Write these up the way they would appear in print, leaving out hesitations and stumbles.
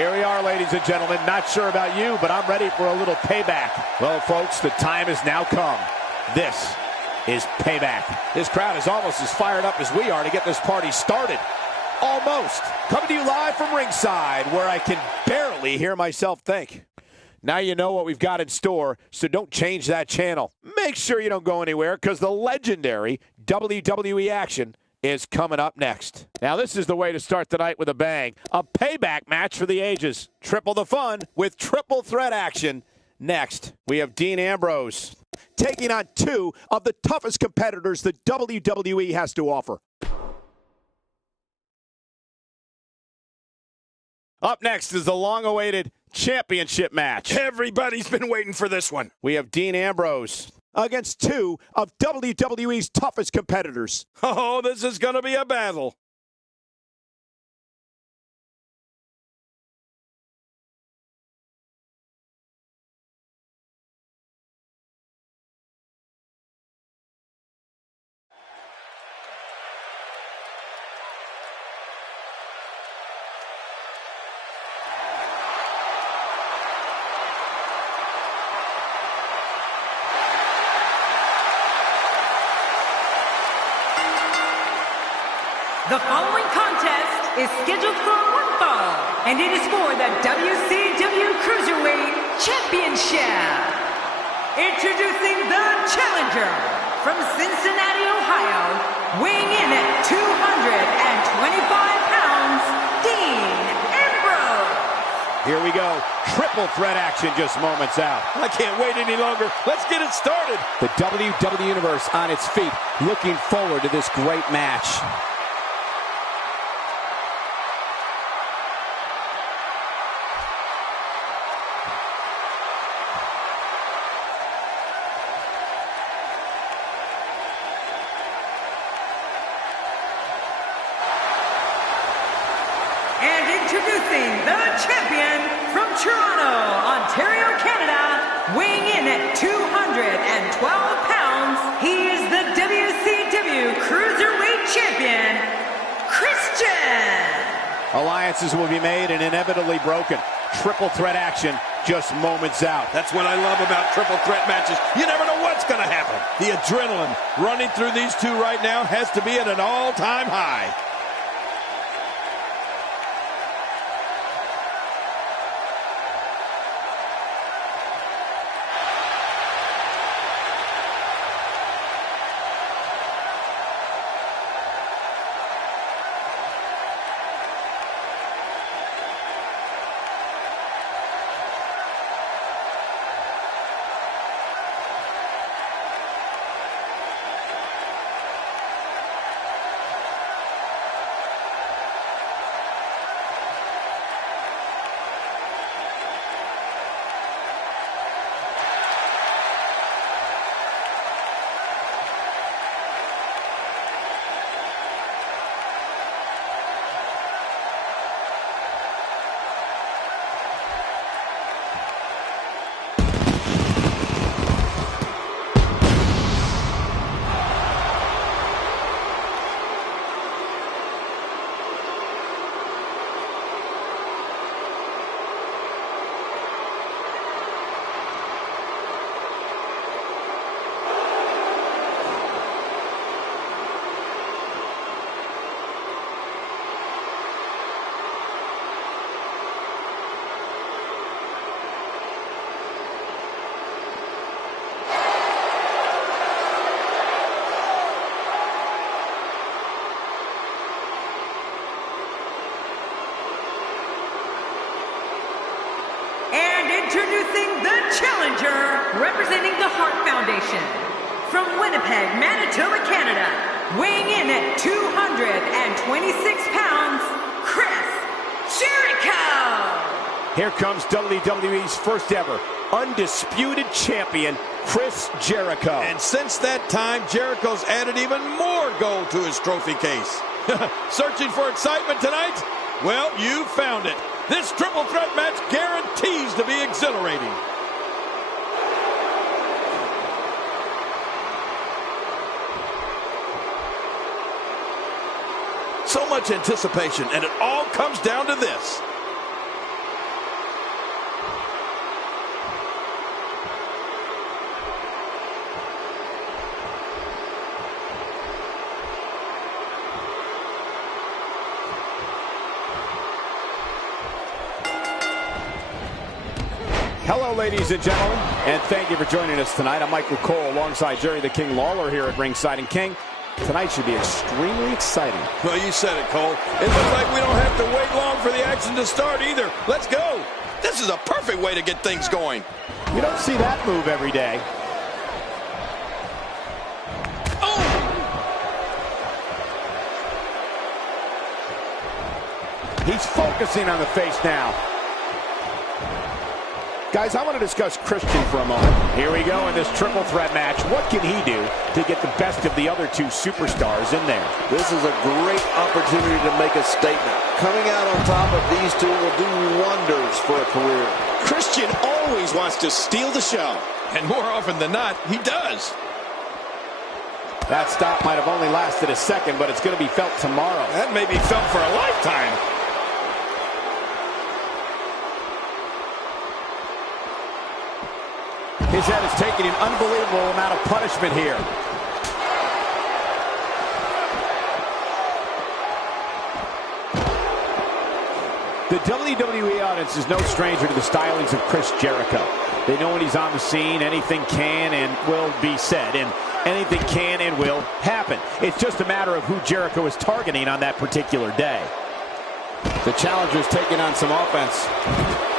Here we are, ladies and gentlemen. Not sure about you, but I'm ready for a little payback. Well, folks, the time has now come. This is payback. This crowd is almost as fired up as we are to get this party started. Almost. Coming to you live from ringside, where I can barely hear myself think. Now you know what we've got in store, so don't change that channel. Make sure you don't go anywhere, because the legendary WWE action is coming up next. Now this is the way to start the night with a bang. A payback match for the ages. Triple the fun with triple threat action. Next, we have Dean Ambrose taking on two of the toughest competitors the WWE has to offer. Up next is the long-awaited championship match. Everybody's been waiting for this one. We have Dean Ambrose against two of WWE's toughest competitors. Oh, this is going to be a battle. The following contest is scheduled for one fall, and it is for the WCW Cruiserweight Championship. Introducing the challenger from Cincinnati, Ohio, weighing in at 225 pounds, Dean Ambrose. Here we go. Triple threat action just moments out. I can't wait any longer. Let's get it started. The WWE Universe on its feet, looking forward to this great match. Introducing the champion from Toronto, Ontario, Canada, weighing in at 212 pounds, he is the WCW Cruiserweight Champion, Christian. Alliances will be made and inevitably broken. Triple threat action just moments out. That's what I love about triple threat matches. You never know what's going to happen. The adrenaline running through these two right now has to be at an all-time high. Introducing the challenger, representing the Hart Foundation, from Winnipeg, Manitoba, Canada, weighing in at 226 pounds, Chris Jericho. Here comes WWE's first ever undisputed champion, Chris Jericho. And since that time, Jericho's added even more gold to his trophy case. Searching for excitement tonight? Well, you found it. This triple threat match guarantees to be exhilarating. So much anticipation, and it all comes down to this. Hello, ladies and gentlemen, and thank you for joining us tonight. I'm Michael Cole alongside Jerry the King Lawler here at ringside. And King, tonight should be extremely exciting. Well, you said it, Cole. It looks like we don't have to wait long for the action to start either. Let's go. This is a perfect way to get things going. You don't see that move every day. He's focusing on the face now. Guys, I want to discuss Christian for a moment. Here we go in this triple threat match. What can he do to get the best of the other two superstars in there? This is a great opportunity to make a statement. Coming out on top of these two will do wonders for a career. Christian always wants to steal the show. And more often than not, he does. That stop might have only lasted a second, but it's going to be felt tomorrow. That may be felt for a lifetime. His head is taking an unbelievable amount of punishment here. The WWE audience is no stranger to the stylings of Chris Jericho. They know when he's on the scene, anything can and will be said, and anything can and will happen. It's just a matter of who Jericho is targeting on that particular day. The challenger's taking on some offense,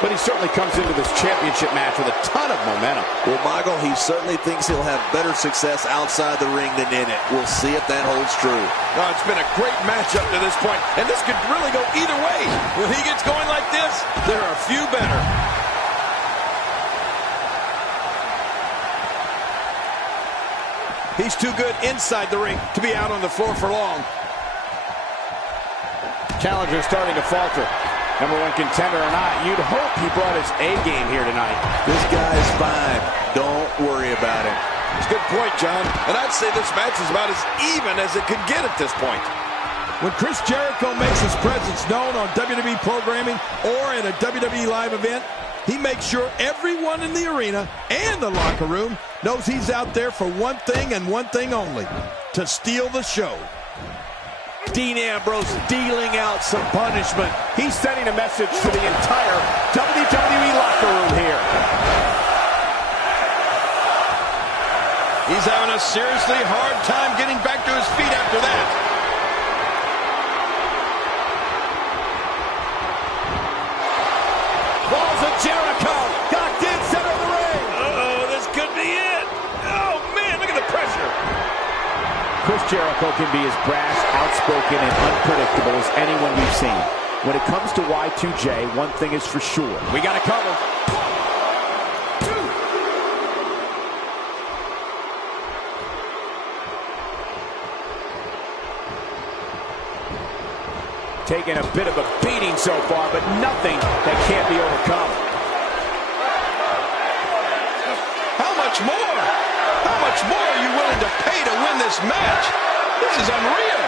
but he certainly comes into this championship match with a ton of momentum. Well, Michael, he certainly thinks he'll have better success outside the ring than in it. We'll see if that holds true. No, it's been a great match up to this point, and this could really go either way. When he gets going like this, there are a few better. He's too good inside the ring to be out on the floor for long. Challenger starting to falter. Number one contender or not, you'd hope he brought his A game here tonight. This guy's fine. Don't worry about him. It's a good point, John. And I'd say this match is about as even as it could get at this point. When Chris Jericho makes his presence known on WWE programming or at a WWE live event, he makes sure everyone in the arena and the locker room knows he's out there for one thing and one thing only, to steal the show. Dean Ambrose dealing out some punishment. He's sending a message to the entire WWE locker room here. He's having a seriously hard time getting back to his feet after that. Balls of Jericho. Knocked in, center of the ring. Uh-oh, this could be it. Oh, man, look at the pressure. Chris Jericho can be as brash, outspoken, and unpredictable as anyone we've seen. When it comes to Y2J, one thing is for sure. We got to cover. 1, 2. Taking a bit of a beating so far, but nothing that can't be overcome. How much more? How much more are you willing to pay to win this match? This is unreal.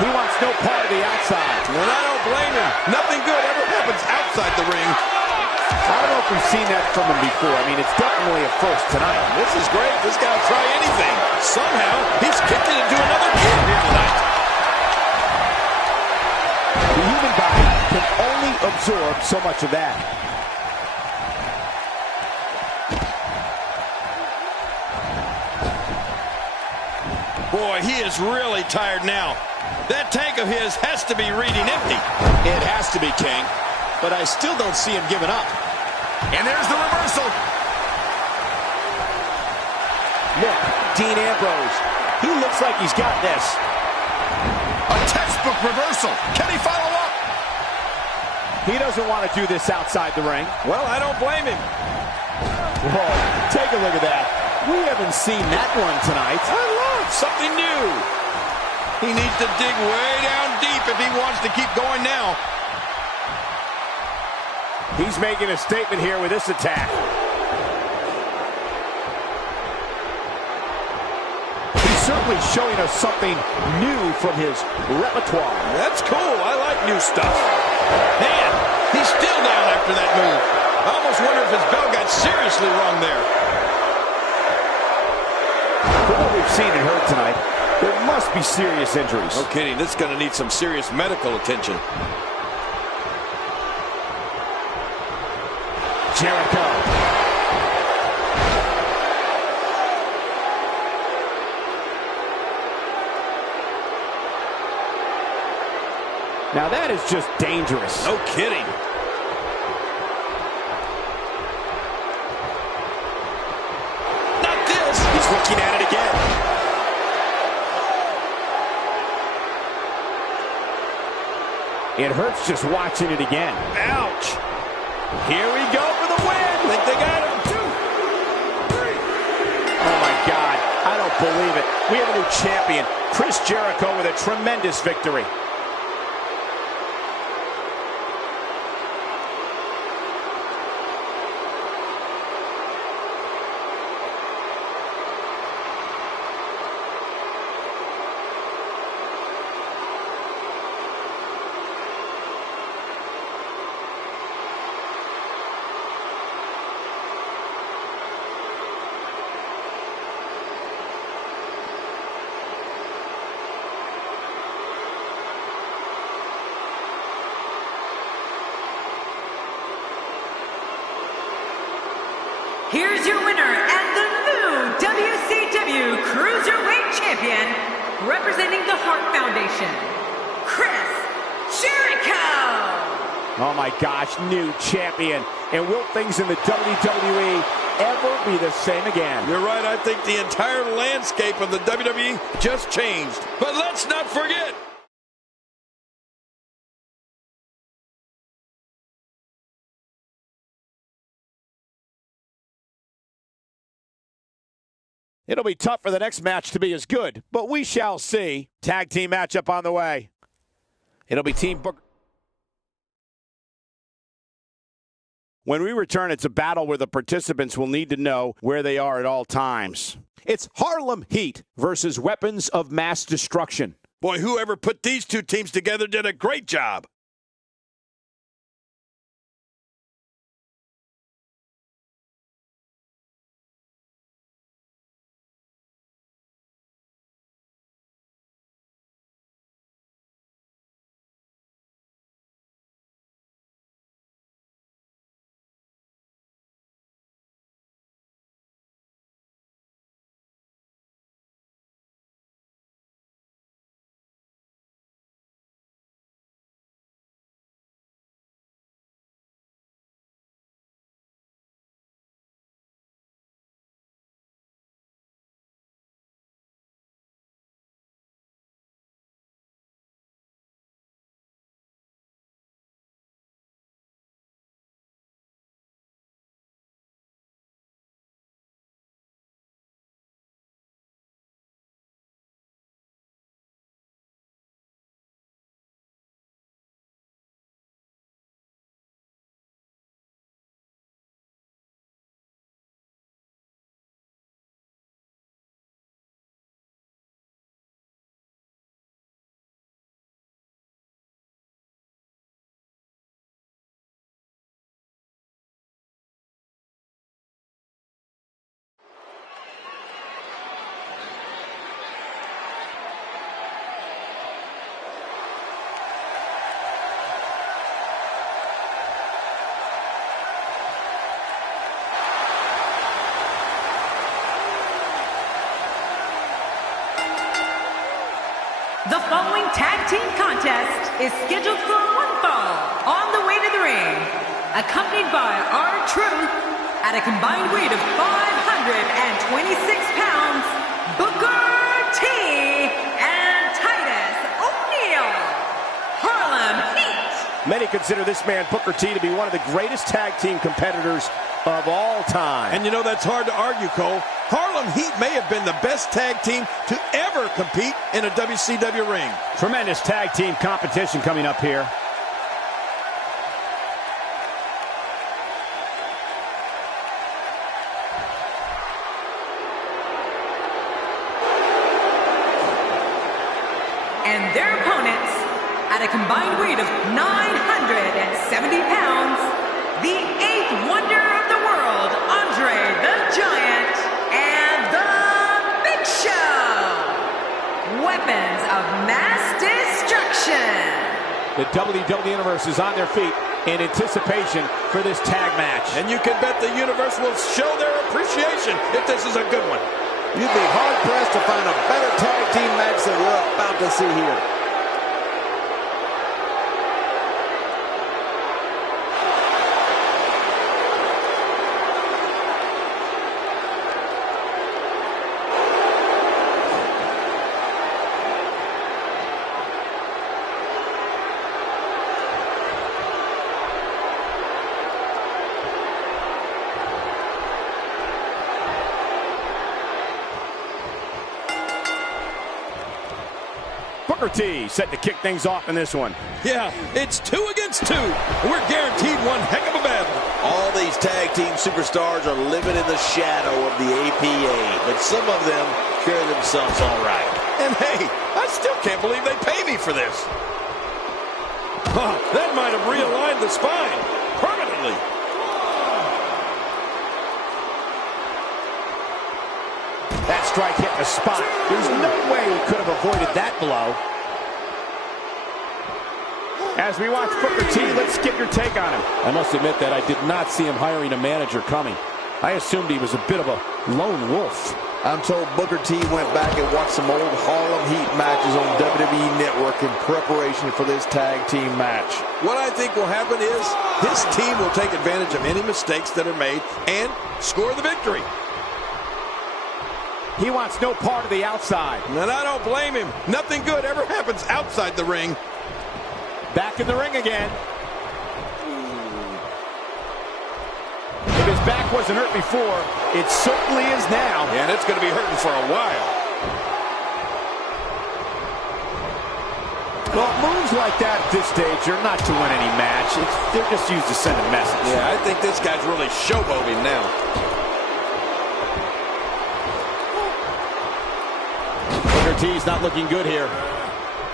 He wants no part of the outside. And I don't blame him. Nothing good ever happens outside the ring. I don't know if we've seen that from him before. I mean, it's definitely a first tonight. This is great. This guy will try anything. Somehow, he's kicked it into another gear here tonight. The human body can only absorb so much of that. Boy, he is really tired now. That tank of his has to be reading empty. It has to be, King. But I still don't see him giving up. And there's the reversal. Look, Dean Ambrose. He looks like he's got this. A textbook reversal. Can he follow up? He doesn't want to do this outside the ring. Well, I don't blame him. Whoa, take a look at that. We haven't seen that one tonight. I love something new. He needs to dig way down deep if he wants to keep going now. He's making a statement here with this attack. He's certainly showing us something new from his repertoire. That's cool. I like new stuff. Man, he's still down after that move. I almost wonder if his bell got seriously wrong there. From what we've seen and heard tonight, there must be serious injuries. No kidding. This is going to need some serious medical attention. Jericho. Now that is just dangerous. No kidding. Not this. He's looking at it again. It hurts just watching it again. Ouch. Here we go for the win. Think they got him. 2, 3. Oh my God, I don't believe it. We have a new champion, Chris Jericho, with a tremendous victory. Here's your winner and the new WCW Cruiserweight Champion, representing the Hart Foundation, Chris Jericho! Oh my gosh, new champion. And will things in the WWE ever be the same again? You're right. I think the entire landscape of the WWE just changed. But let's not forget. It'll be tough for the next match to be as good, but we shall see. Tag team matchup on the way. It'll be Team Booker. When we return, it's a battle where the participants will need to know where they are at all times. It's Harlem Heat versus Weapons of Mass Destruction. Boy, whoever put these two teams together did a great job. The following tag team contest is scheduled for one fall. On the way to the ring, accompanied by R-Truth, at a combined weight of 526 pounds, Booker T and Titus O'Neil, Harlem Heat. Many consider this man, Booker T, to be one of the greatest tag team competitors of all time. And you know, that's hard to argue, Cole. Harlem Heat may have been the best tag team to ever compete in a WCW ring. Tremendous tag team competition coming up here. And their opponents, at a combined weight of 970 pounds, the eighth wonder of the world, Andre the Giant, and the Big Show. Weapons of Mass Destruction. The WWE Universe is on their feet. in anticipation for this tag match. And you can bet the universe will show their appreciation if this is a good one. You'd be hard-pressed to find a better tag team match than we're about to see here. Booker T set to kick things off in this one. Yeah, it's 2 against 2. We're guaranteed one heck of a battle. All these tag team superstars are living in the shadow of the APA, but some of them carry themselves all right. And hey, I still can't believe they pay me for this. That might have realigned the spine permanently. That strike hit the spot. There's no way he could have avoided that blow. As we watch Booker T, let's get your take on him. I must admit that I did not see him hiring a manager coming. I assumed he was a bit of a lone wolf. I'm told Booker T went back and watched some old Harlem Heat matches on WWE Network in preparation for this tag team match. What I think will happen is his team will take advantage of any mistakes that are made and score the victory. He wants no part of the outside. And I don't blame him. Nothing good ever happens outside the ring. Back in the ring again. If his back wasn't hurt before, it certainly is now. And it's going to be hurting for a while. Well, moves like that at this stage are not to win any match. They're just used to send a message. Yeah, I think this guy's really showboating now. Booker T's not looking good here.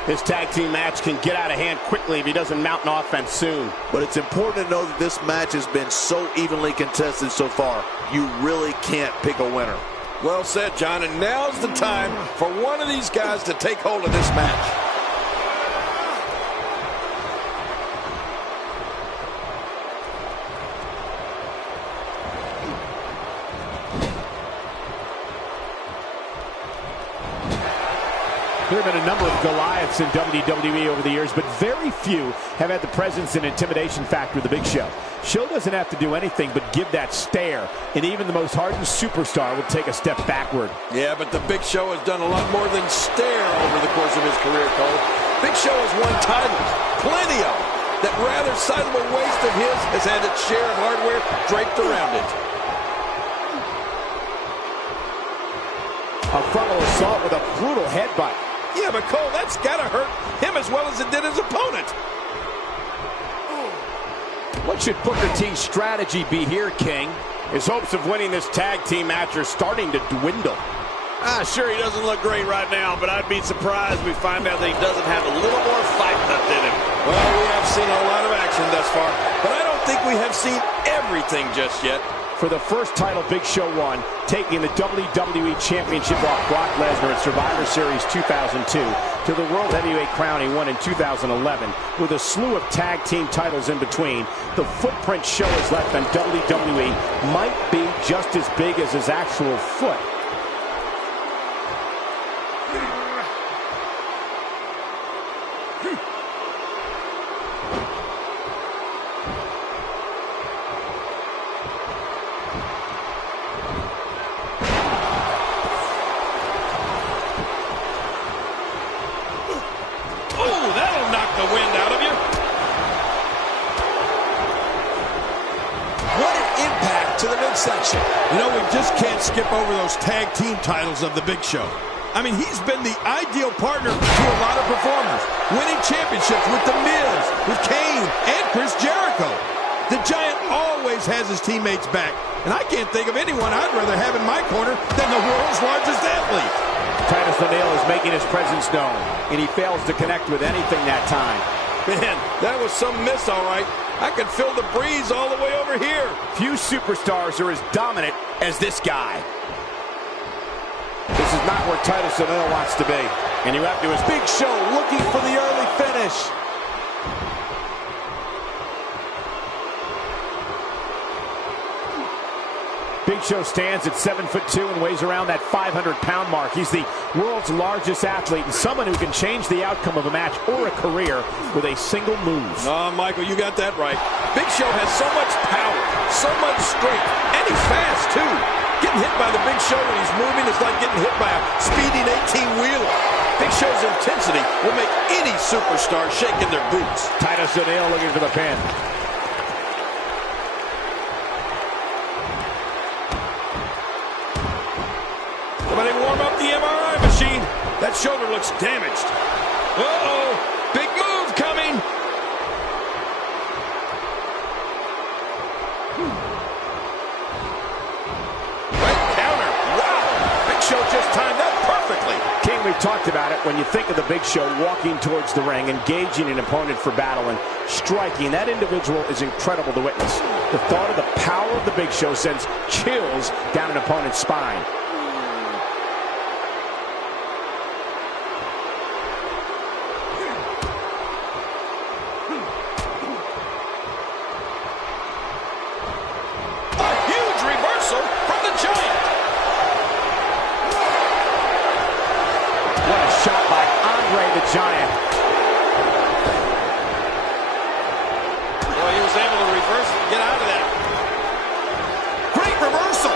This tag team match can get out of hand quickly if he doesn't mount an offense soon. But it's important to know that this match has been so evenly contested so far. You really can't pick a winner. Well said, John, and now's the time for one of these guys to take hold of this match. There have been a number of Goliaths in WWE over the years, but very few have had the presence and intimidation factor of the Big Show. Show doesn't have to do anything but give that stare, and even the most hardened superstar will take a step backward. Yeah, but the Big Show has done a lot more than stare over the course of his career, Cole. Big Show has won titles, plenty of them. That rather sizable waist of his has had its share of hardware draped around it. A frontal assault with a brutal headbutt. Yeah, but Cole, that's got to hurt him as well as it did his opponent. What should Booker T's strategy be here, King? His hopes of winning this tag team match are starting to dwindle. Sure, he doesn't look great right now, but I'd be surprised if we find out that he doesn't have a little more fight left in him. Well, we have seen a lot of action thus far, but I don't think we have seen everything just yet. For the first title Big Show won, taking the WWE Championship off Brock Lesnar at Survivor Series 2002 to the World Heavyweight crown he won in 2011, with a slew of tag team titles in between. The footprint Show has left on WWE might be just as big as his actual foot. Section. You know, we just can't skip over those tag team titles of the Big Show. I mean, he's been the ideal partner to a lot of performers, winning championships with The Miz, with Kane, and Chris Jericho. The Giant always has his teammates back, and I can't think of anyone I'd rather have in my corner than the world's largest athlete. Titus O'Neil is making his presence known, and he fails to connect with anything that time. Man, that was some miss, all right. I could feel the breeze all the way over here. Few superstars are as dominant as this guy. This is not where Titus O'Neil wants to be. And you're up to his Big Show looking for the early finish. Big Show stands at 7'2" and weighs around that 500-pound mark. He's the world's largest athlete and someone who can change the outcome of a match or a career with a single move. Michael, you got that right. Big Show has so much power, so much strength, and he's fast, too. Getting hit by the Big Show when he's moving is like getting hit by a speeding 18-wheeler. Big Show's intensity will make any superstar shake in their boots. Titus O'Neil looking for the pin. Somebody warm up the MRI machine. That shoulder looks damaged. Uh-oh, big move coming. Just timed that perfectly. King, we've talked about it. When you think of the Big Show walking towards the ring, engaging an opponent for battle and striking, that individual is incredible to witness. The thought of the power of the Big Show sends chills down an opponent's spine. A huge reversal from the Giant. Shot by Andre the Giant. Boy, he was able to reverse and get out of that. Great reversal.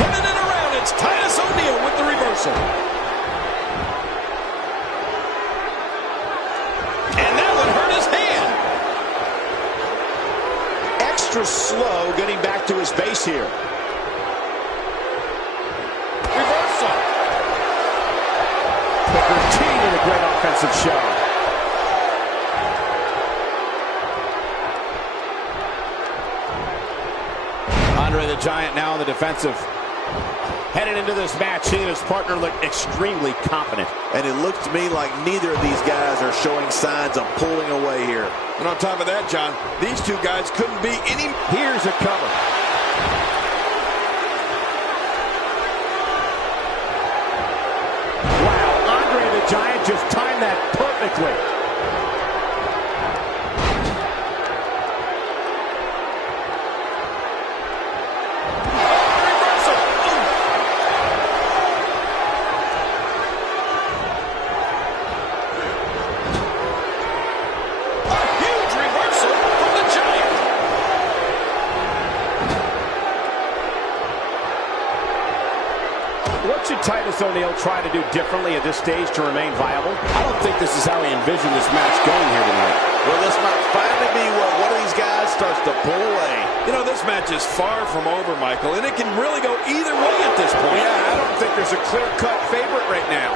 Turning it around, it's Titus O'Neil with the reversal. And that would hurt his hand. Slow getting back to his base here. Reversal. Booker T with a great offensive show. Andre the Giant now on the defensive. Headed into this match, he and his partner look extremely confident. And it looks to me like neither of these guys are showing signs of pulling away here. And on top of that, John, these two guys couldn't be any... Here's a cover. Wow, Andre the Giant just timed that perfectly. What should Titus O'Neil try to do differently at this stage to remain viable? I don't think this is how he envisioned this match going here tonight. Well, this might finally be where one of these guys starts to pull away. You know, this match is far from over, Michael, and it can really go either way at this point. Yeah, I don't think there's a clear-cut favorite right now.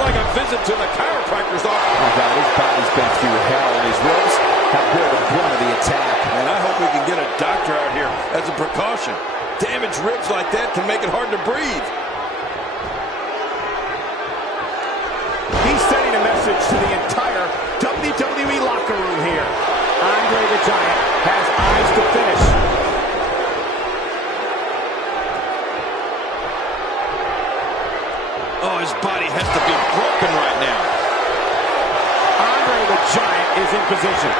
Like a visit to the chiropractor's office. Oh God, his body's been through hell, and his ribs have bore the brunt of the attack. And I hope we can get a doctor out here as a precaution. Damaged ribs like that can make it hard to breathe. He's sending a message to the entire WWE locker room here. Andre the Giant has eyes to finish. Oh, his body has to be broken right now. Andre the Giant is in position.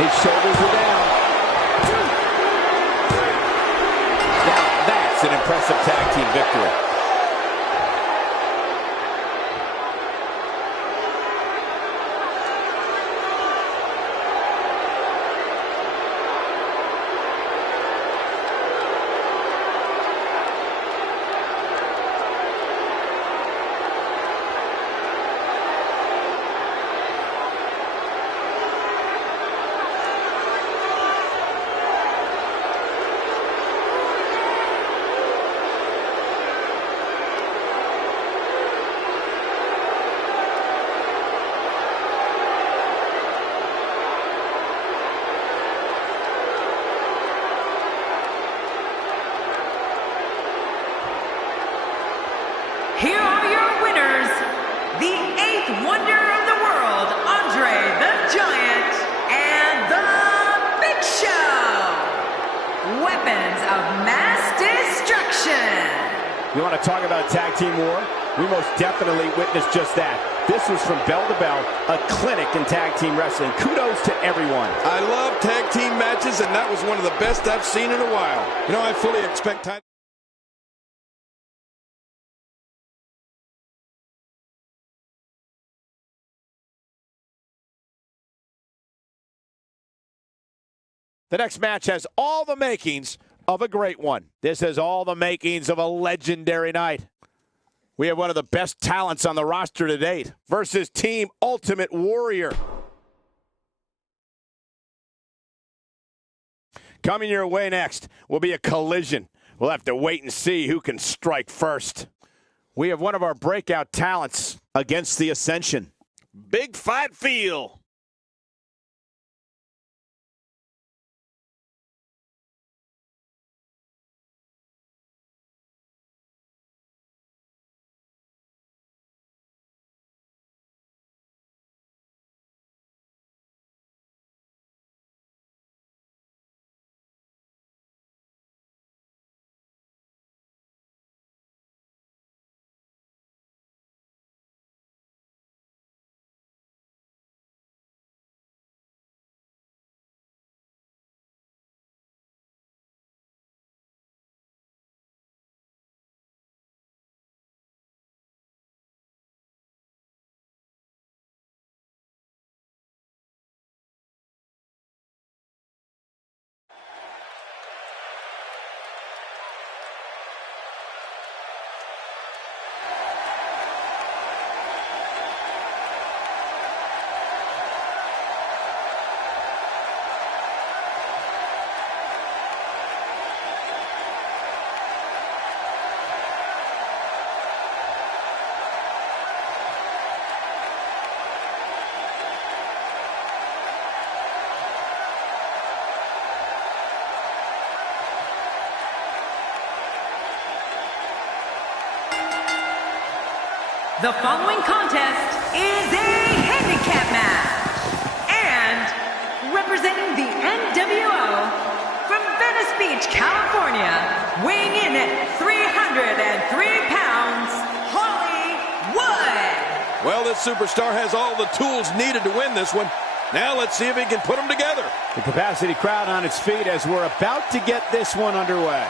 His shoulders are down. Now that's an impressive tag team victory. You want to talk about tag team war? We most definitely witnessed just that. This was from bell to bell, a clinic in tag team wrestling. Kudos to everyone. I love tag team matches, and that was one of the best I've seen in a while. You know, I fully expect time. The next match has all the makings of a great one. This has all the makings of a legendary night. We have one of the best talents on the roster to date versus Team Ultimate Warrior. Coming your way next will be a collision. We'll have to wait and see who can strike first. We have one of our breakout talents against the Ascension. Big fight feel. The following contest is a handicap match. And representing the NWO from Venice Beach, California, weighing in at 303 pounds, Hollywood. Well, this superstar has all the tools needed to win this one. Now let's see if he can put them together. The capacity crowd on its feet as we're about to get this one underway.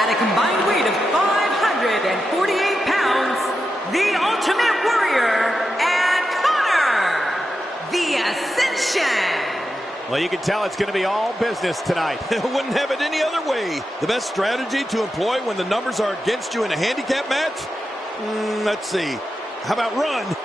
At a combined weight of 548 pounds, the Ultimate Warrior and Connor, the Ascension. Well, you can tell it's going to be all business tonight. Wouldn't have it any other way. The best strategy to employ when the numbers are against you in a handicap match? Let's see. How about run?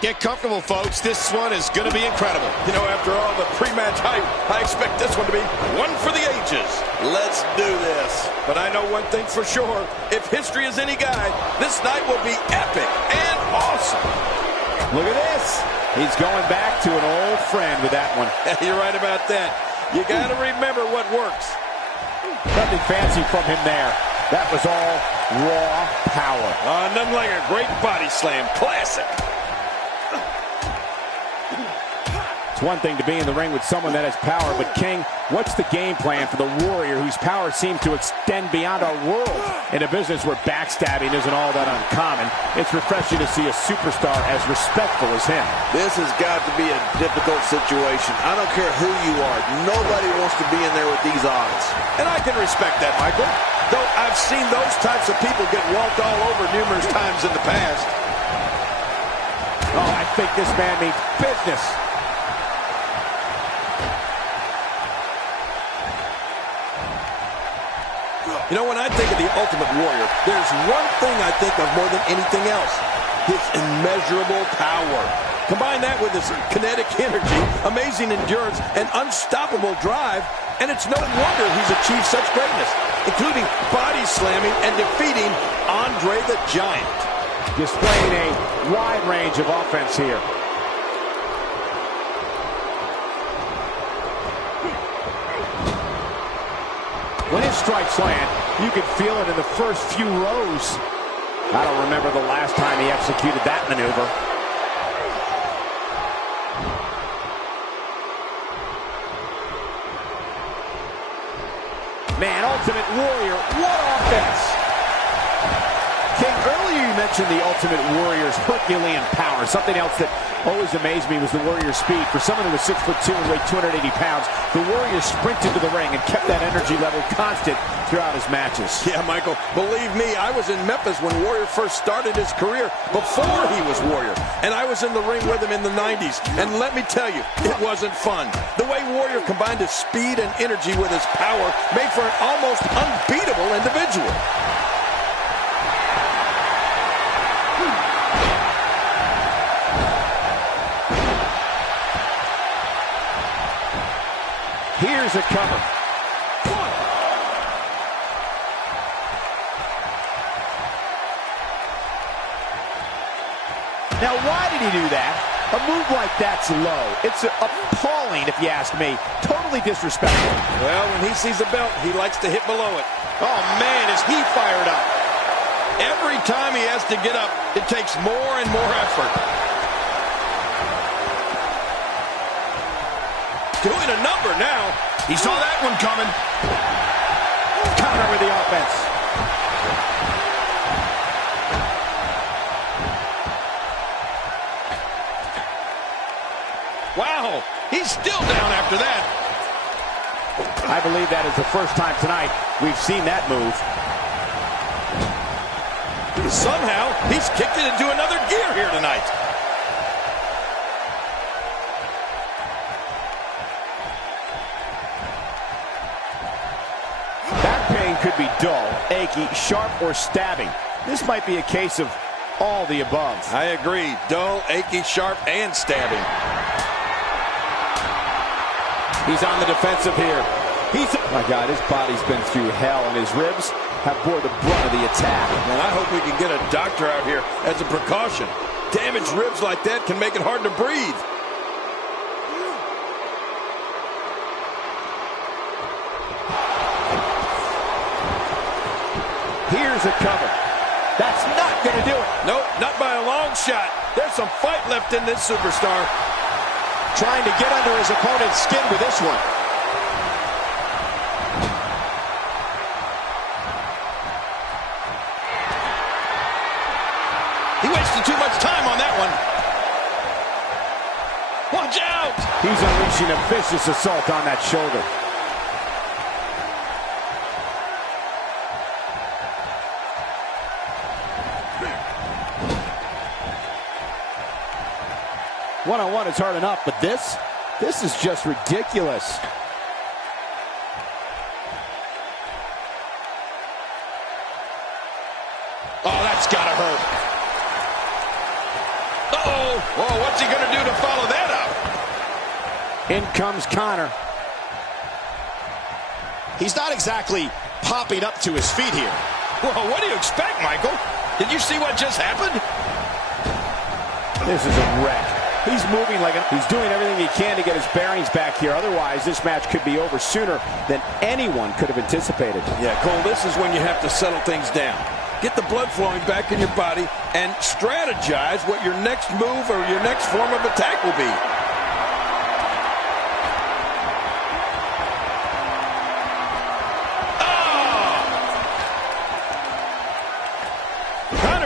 Get comfortable, folks. This one is going to be incredible. You know, after all the pre-match hype, I expect this one to be one for the ages. Let's do this. But I know one thing for sure. If history is any guide, this night will be epic and awesome. Look at this. He's going back to an old friend with that one. You're right about that. You got to remember what works. Nothing fancy from him there. That was all raw power. Nothing like a great body slam. Classic. It's one thing to be in the ring with someone that has power, but King, what's the game plan for the Warrior whose power seems to extend beyond our world? In a business where backstabbing isn't all that uncommon, it's refreshing to see a superstar as respectful as him. This has got to be a difficult situation. I don't care who you are. Nobody wants to be in there with these odds. And I can respect that, Michael. Though I've seen those types of people get walked all over numerous times in the past. Oh, I think this man means business. You know, when I think of the Ultimate Warrior, there's one thing I think of more than anything else. His immeasurable power. Combine that with his kinetic energy, amazing endurance, and unstoppable drive, and it's no wonder he's achieved such greatness, including body slamming and defeating Andre the Giant. Displaying a wide range of offense here. When his strikes land, you can feel it in the first few rows. I don't remember the last time he executed that maneuver. Man, Ultimate Warrior, what offense! King, earlier you mentioned the Ultimate Warrior's Herculean power. Something else that always amazed me was the Warrior's speed. For someone who was 6'2" and weighed 280 pounds, the Warrior sprinted to the ring and kept that energy level constant throughout his matches. Yeah, Michael, believe me, I was in Memphis when Warrior first started his career, before he was Warrior. And I was in the ring with him in the 90s. And let me tell you, it wasn't fun. The way Warrior combined his speed and energy with his power made for an almost unbeatable individual. Here's a cover. Now, why did he do that? A move like that's low. It's appalling, if you ask me. Totally disrespectful. Well, when he sees a belt, he likes to hit below it. Oh, man, is he fired up. Every time he has to get up, it takes more and more effort. Doing a number now. He saw that one coming. Counter with the offense. Wow, he's still down after that. I believe that is the first time tonight we've seen that move. Somehow, he's kicked it into another gear here tonight. Could be dull, achy, sharp, or stabbing. This might be a case of all the above. I agree. Dull, achy, sharp, and stabbing. He's on the defensive here. My God, his body's been through hell, and his ribs have bore the brunt of the attack. And I hope we can get a doctor out here as a precaution. Damaged ribs like that can make it hard to breathe. Here's a cover. That's not going to do it. Nope, not by a long shot. There's some fight left in this superstar. Trying to get under his opponent's skin with this one. He wasted too much time on that one. Watch out! He's unleashing a vicious assault on that shoulder. One-on-one is hard enough, but this is just ridiculous. Oh, that's gotta hurt. Uh-oh. Whoa, what's he gonna do to follow that up? In comes Connor. He's not exactly popping up to his feet here. Well, what do you expect, Michael? Did you see what just happened? This is a wreck. He's moving like he's doing everything he can to get his bearings back here. Otherwise, this match could be over sooner than anyone could have anticipated. Yeah, Cole, this is when you have to settle things down. Get the blood flowing back in your body and strategize what your next move or your next form of attack will be.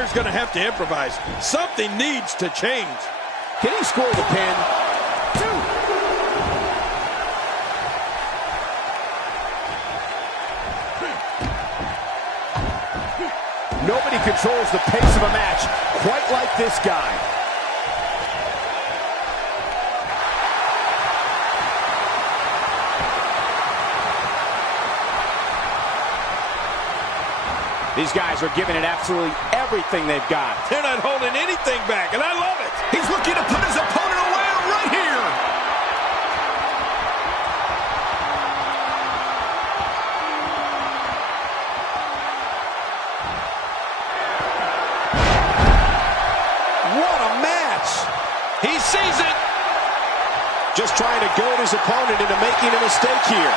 Warrior's going to have to improvise. Something needs to change. Can he score the pin? Nobody controls the pace of a match quite like this guy. These guys are giving it absolutely everything they've got. They're not holding anything back, and I love it. He's looking to put his opponent away right here. What a match! He sees it. Just trying to goad his opponent into making a mistake here.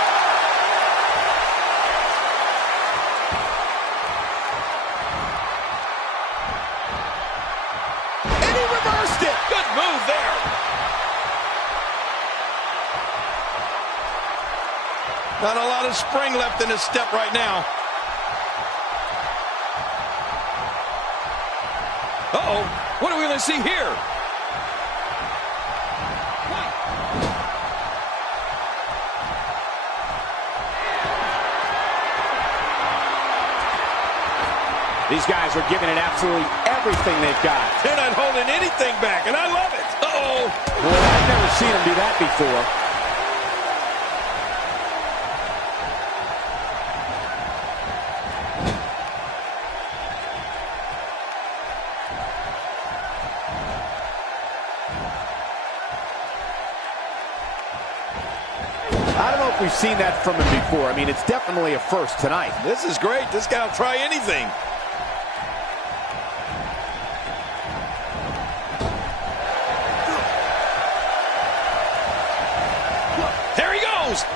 Good move there. Not a lot of spring left in his step right now. Uh-oh. What are we going to see here? These guys are giving it absolutely everything they've got. They're not holding anything back, and I love it. Uh-oh. Boy, I've never seen them do that before. I don't know if we've seen that from him before. I mean, it's definitely a first tonight. This is great. This guy will try anything.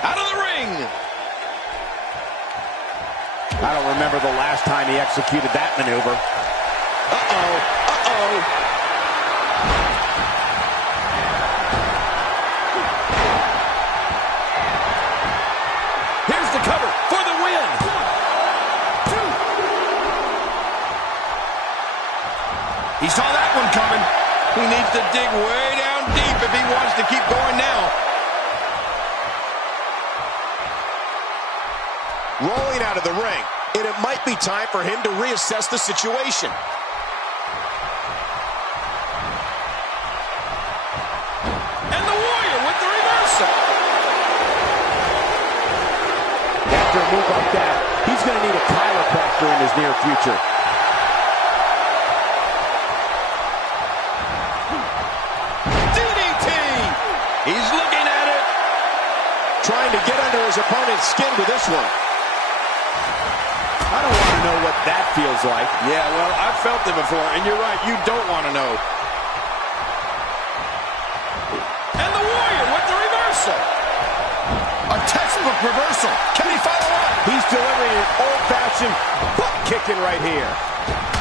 Out of the ring. I don't remember the last time he executed that maneuver. Uh-oh. Uh-oh. Here's the cover for the win. 1, 2. He saw that one coming. He needs to dig way down deep if he wants to keep going now. Rolling out of the ring, and it might be time for him to reassess the situation. And the Warrior with the reversal. After a move like that, he's going to need a chiropractor in his near future. DDT! He's looking at it. Trying to get under his opponent's skin with this one. I don't want to know what that feels like. Yeah, well, I've felt it before, and you're right, you don't want to know. And the Warrior with the reversal. A textbook reversal. Can he follow up? He's delivering an old-fashioned butt kicking right here.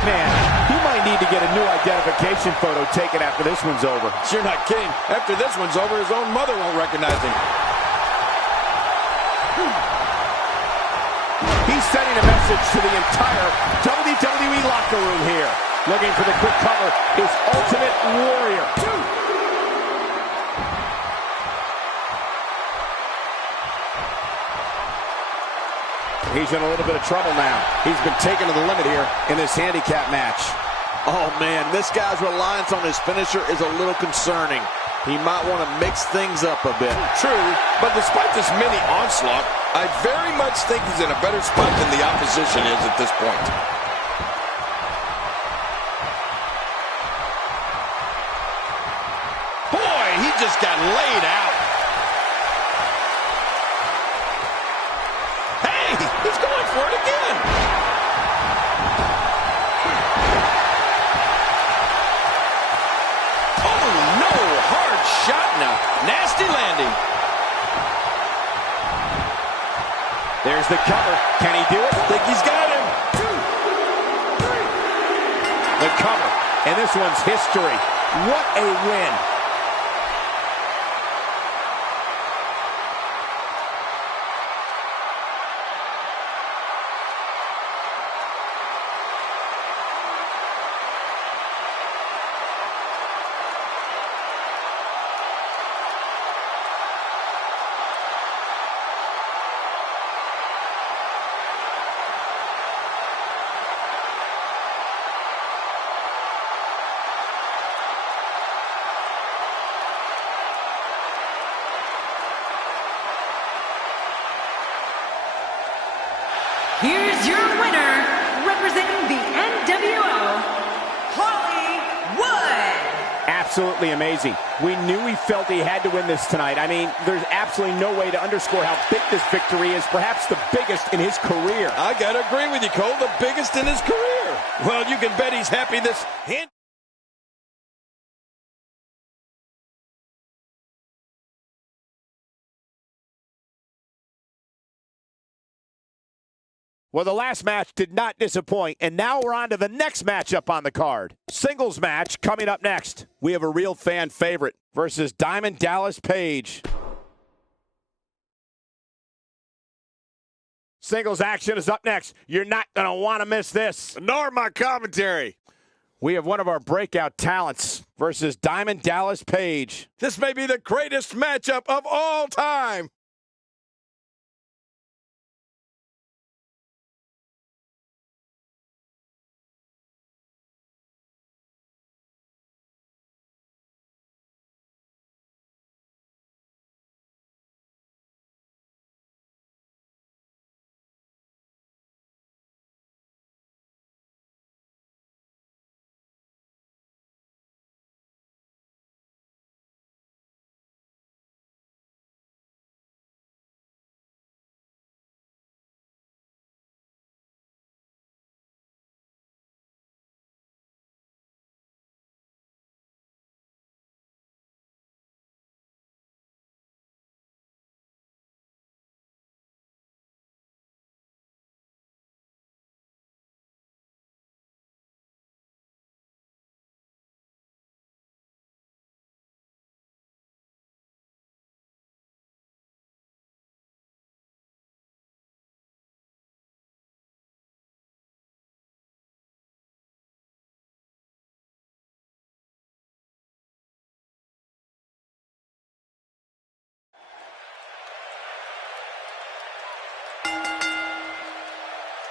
Man, he might need to get a new identification photo taken after this one's over. You're not kidding. After this one's over, his own mother won't recognize him. He's sending a message to the entire WWE locker room here. Looking for the quick cover is Ultimate Warrior. He's in a little bit of trouble now. He's been taken to the limit here in this handicap match. Oh, man, this guy's reliance on his finisher is a little concerning. He might want to mix things up a bit. True, but despite this mini onslaught, I very much think he's in a better spot than the opposition is at this point. Boy, he just got laid out. Hey, he's going for it again. Oh, no, hard shot now. Nasty landing. There's the cover. Can he do it? I think he's got him. 2, 3. The cover. And this one's history. What a win. NWO, Hollywood. Absolutely amazing. We knew he felt he had to win this tonight. I mean, there's absolutely no way to underscore how big this victory is, perhaps the biggest in his career. I gotta agree with you, Cole, the biggest in his career. Well, you can bet he's happy this hint. Well, the last match did not disappoint, and now we're on to the next matchup on the card. Singles match coming up next. We have a real fan favorite versus Diamond Dallas Page. Singles action is up next. You're not going to want to miss this. Nor my commentary. We have one of our breakout talents versus Diamond Dallas Page. This may be the greatest matchup of all time.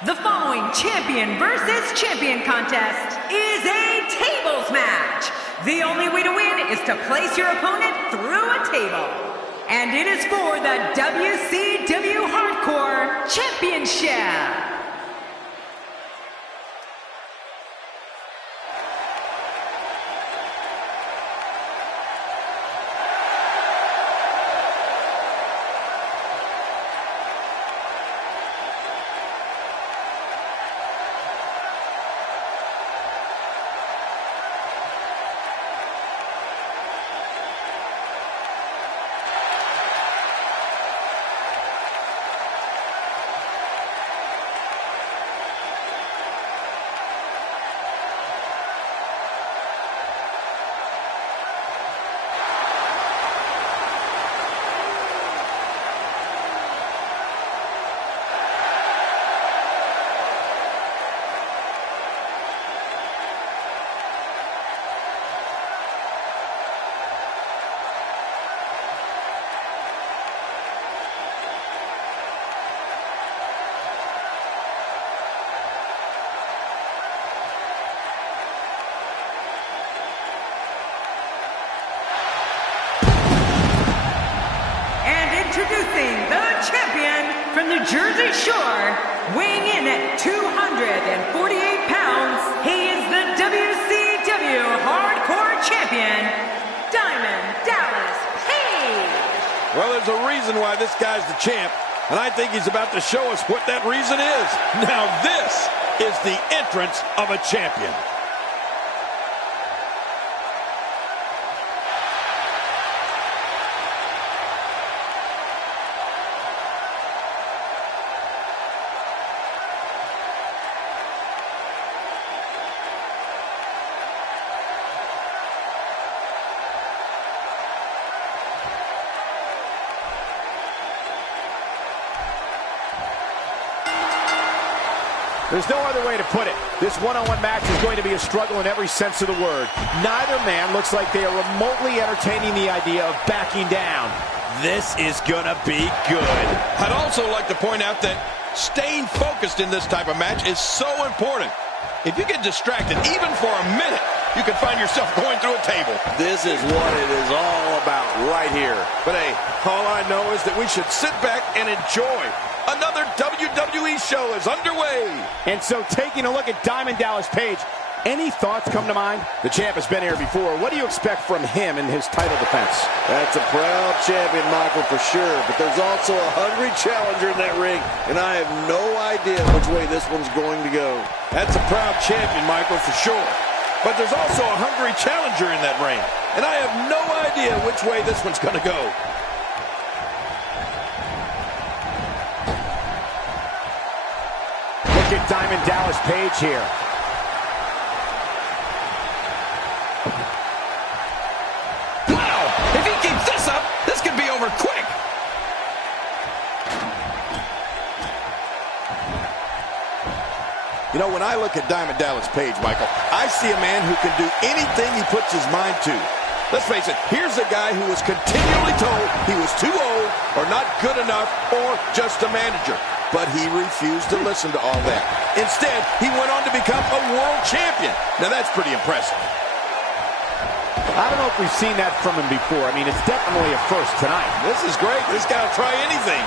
The following champion versus champion contest is a tables match. The only way to win is to place your opponent through a table. And it is for the WCW Hardcore Championship. Introducing the champion from the Jersey Shore, weighing in at 248 pounds, he is the WCW Hardcore Champion, Diamond Dallas Page. Well, there's a reason why this guy's the champ, and I think he's about to show us what that reason is. Now this is the entrance of a champion. There's no other way to put it. This one-on-one match is going to be a struggle in every sense of the word. Neither man looks like they are remotely entertaining the idea of backing down. This is gonna be good. I'd also like to point out that staying focused in this type of match is so important. If you get distracted, even for a minute, you can find yourself going through a table. This is what it is all about right here. But hey, all I know is that we should sit back and enjoy. Another WWE show is underway. And so taking a look at Diamond Dallas Page, any thoughts come to mind? The champ has been here before. What do you expect from him in his title defense? That's a proud champion, Michael, for sure. But there's also a hungry challenger in that ring, and I have no idea which way this one's going to go. That's a proud champion, Michael, for sure. But there's also a hungry challenger in that ring, and I have no idea which way this one's going to go. Look at Diamond Dallas Page here. If he keeps this up, this could be over quick. You know, when I look at Diamond Dallas Page, Michael, I see a man who can do anything he puts his mind to. Let's face it, here's a guy who was continually told he was too old or not good enough or just a manager. But he refused to listen to all that. Instead, he went on to become a world champion. Now, that's pretty impressive. I don't know if we've seen that from him before. I mean, it's definitely a first tonight. This is great. This guy will try anything.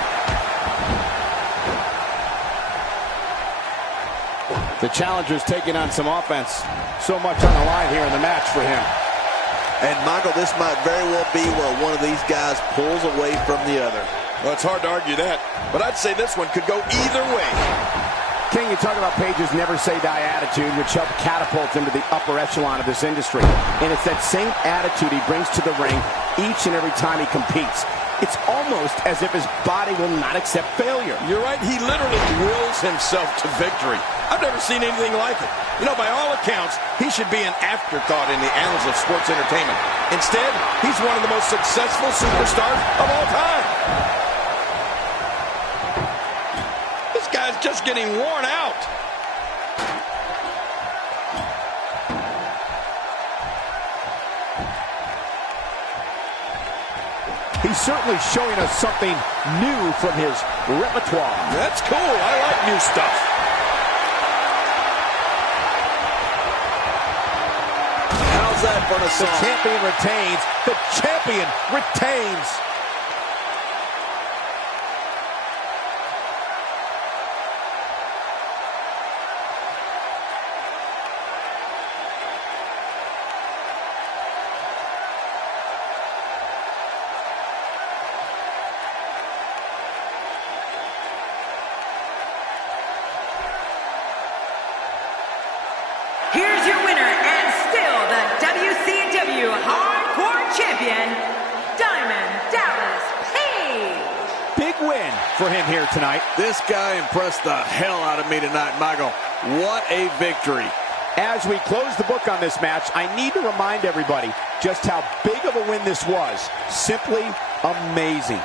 The challenger's taking on some offense. So much on the line here in the match for him. And, Michael, this might very well be where one of these guys pulls away from the other. Well, it's hard to argue that, but I'd say this one could go either way. King, you talk about Page's never-say-die attitude, which helped catapult him to the upper echelon of this industry. And it's that same attitude he brings to the ring each and every time he competes. It's almost as if his body will not accept failure. You're right. He literally wills himself to victory. I've never seen anything like it. You know, by all accounts, he should be an afterthought in the annals of sports entertainment. Instead, he's one of the most successful superstars of all time. This guy's just getting worn out. He's certainly showing us something new from his repertoire. That's cool. I like new stuff. How's that for a song? The champion retains. The champion retains. Here's your winner and still the WCW Hardcore Champion, Diamond Dallas Page. Big win for him here tonight. This guy impressed the hell out of me tonight, Michael. What a victory. As we close the book on this match, I need to remind everybody just how big of a win this was. Simply amazing.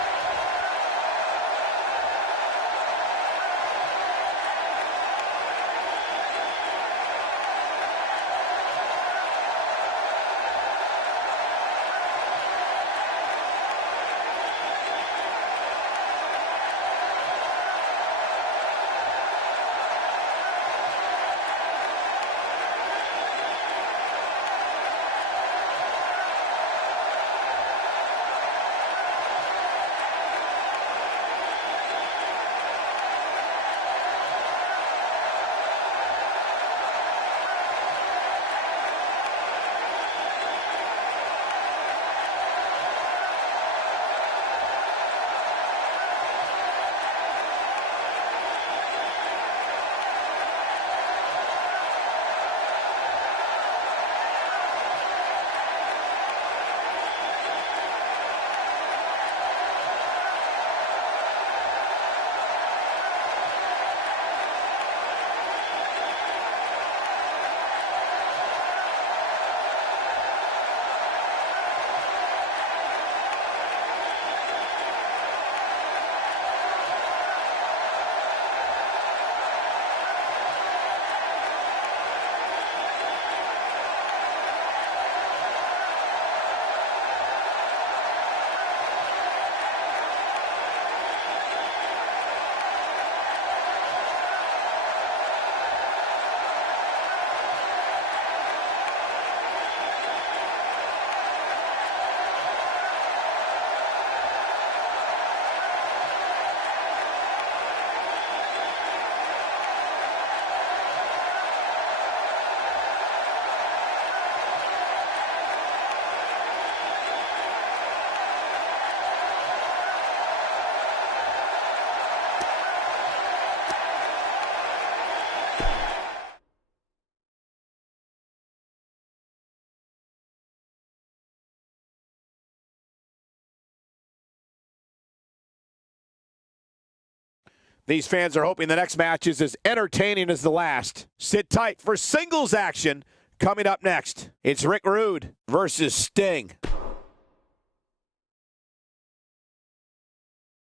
These fans are hoping the next match is as entertaining as the last. Sit tight for singles action coming up next. It's Rick Rude versus Sting.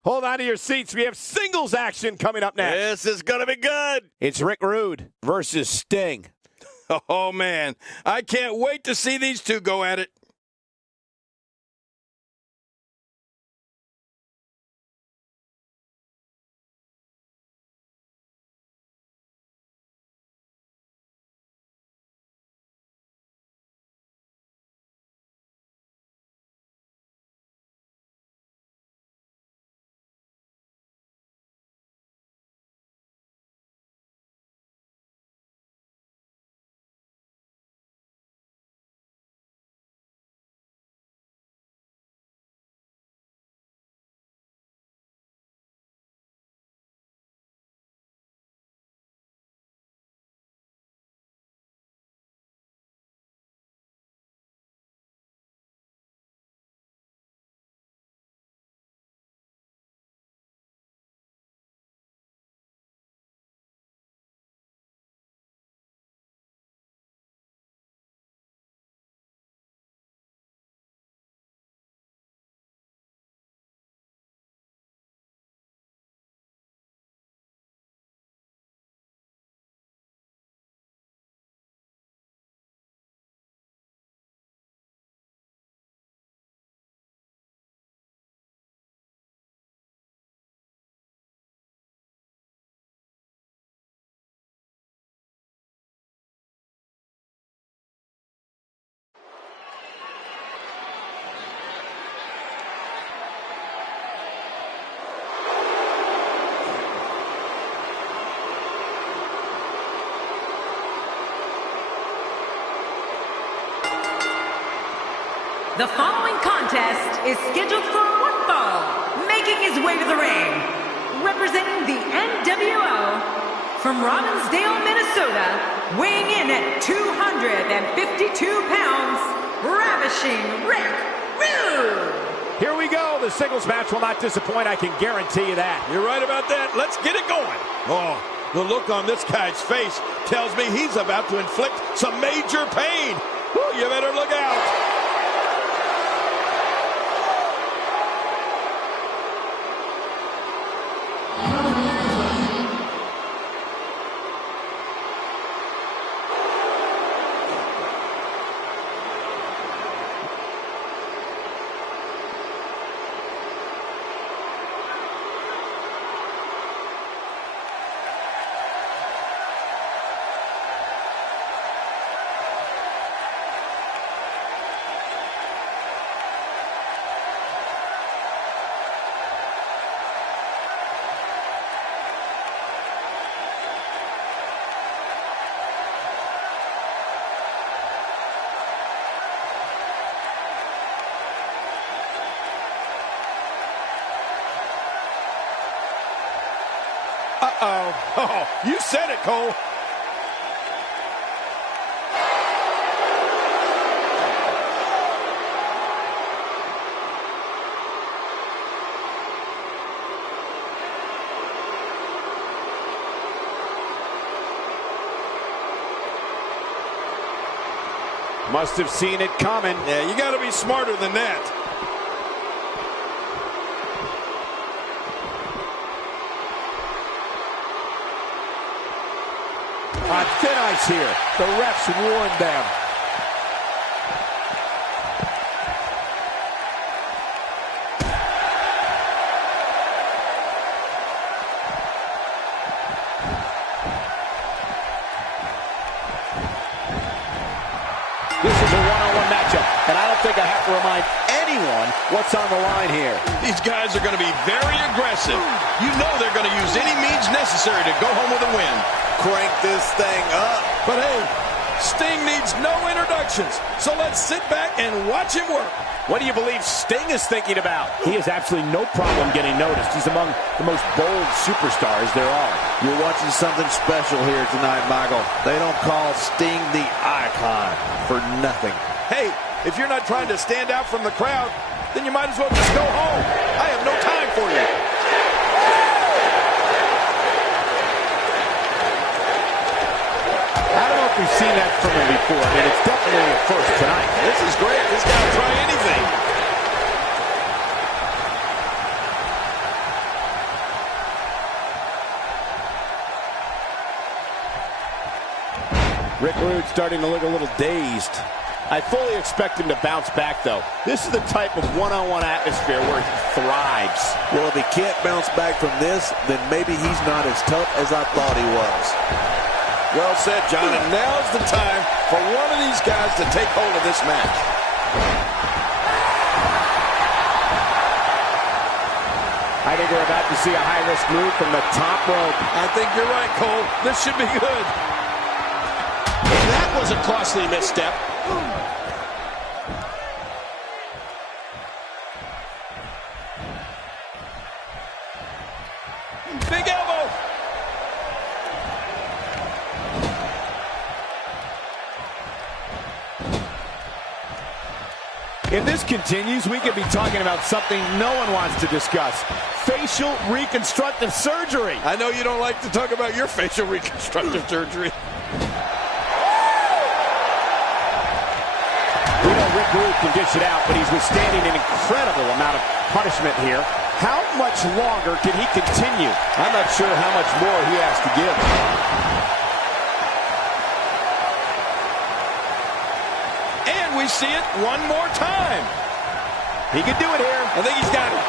Hold on to your seats. We have singles action coming up next. This is going to be good. It's Rick Rude versus Sting. Oh, man. I can't wait to see these two go at it. The following contest is scheduled for one fall, making his way to the ring, representing the NWO from Robbinsdale, Minnesota, weighing in at 252 pounds, Ravishing Rick Rude. Here we go. The singles match will not disappoint. I can guarantee you that. You're right about that. Let's get it going. Oh, the look on this guy's face tells me he's about to inflict some major pain. Whew, you better look out. Oh, you said it, Cole. Must have seen it coming. Yeah, you got to be smarter than that. On thin ice here. The refs warned them. This is a one-on-one matchup, and I don't think I have to remind anyone what's on the line here. These guys are going to be very aggressive. You know they're going to use any means necessary to go home with a win. Crank this thing up. But hey, Sting needs no introductions, so let's sit back and watch him work. What do you believe Sting is thinking about? He has absolutely no problem getting noticed. He's among the most bold superstars there are. You're watching something special here tonight, Michael. They don't call Sting the icon for nothing. Hey, if you're not trying to stand out from the crowd, then you might as well just go home. I have no time for you. like we've seen that from him before. I mean, it's definitely a first tonight. This is great. This guy will try anything. Rick Rude starting to look a little dazed. I fully expect him to bounce back, though. This is the type of one-on-one atmosphere where he thrives. Well, if he can't bounce back from this, then maybe he's not as tough as I thought he was. Well said, John, and now's the time for one of these guys to take hold of this match. I think we're about to see a high-risk move from the top rope. I think you're right, Cole. This should be good. And that was a costly misstep. Big elbow. If this continues, we could be talking about something no one wants to discuss. Facial reconstructive surgery. I know you don't like to talk about your facial reconstructive surgery. We know Rick Rude can dish it out, but he's withstanding an incredible amount of punishment here. How much longer can he continue? I'm not sure how much more he has to give. And we see it one more time. He can do it here. I think he's got it.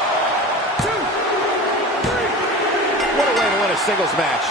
2, 3. What a way to win a singles match.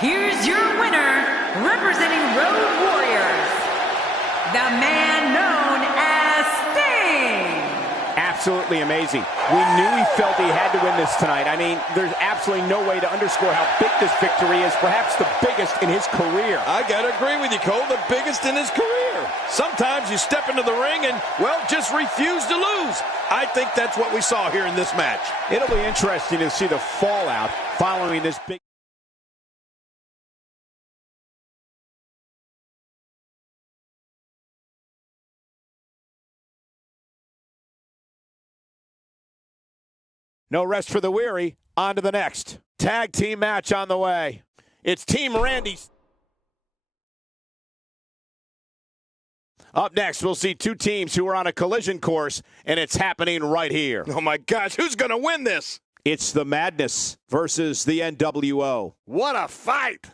Here's your winner, representing Road Warriors, the man known as Sting. Absolutely amazing. We knew he felt he had to win this tonight. I mean, there's absolutely no way to underscore how big this victory is, perhaps the biggest in his career. I gotta agree with you, Cole, the biggest in his career. Sometimes you step into the ring and, well, just refuse to lose. I think that's what we saw here in this match. It'll be interesting to see the fallout following this big... No rest for the weary. On to the next. Tag team match on the way. It's Team Randy's. Up next, we'll see two teams who are on a collision course, and it's happening right here. Oh, my gosh, who's going to win this? It's the Madness versus the NWO. What a fight!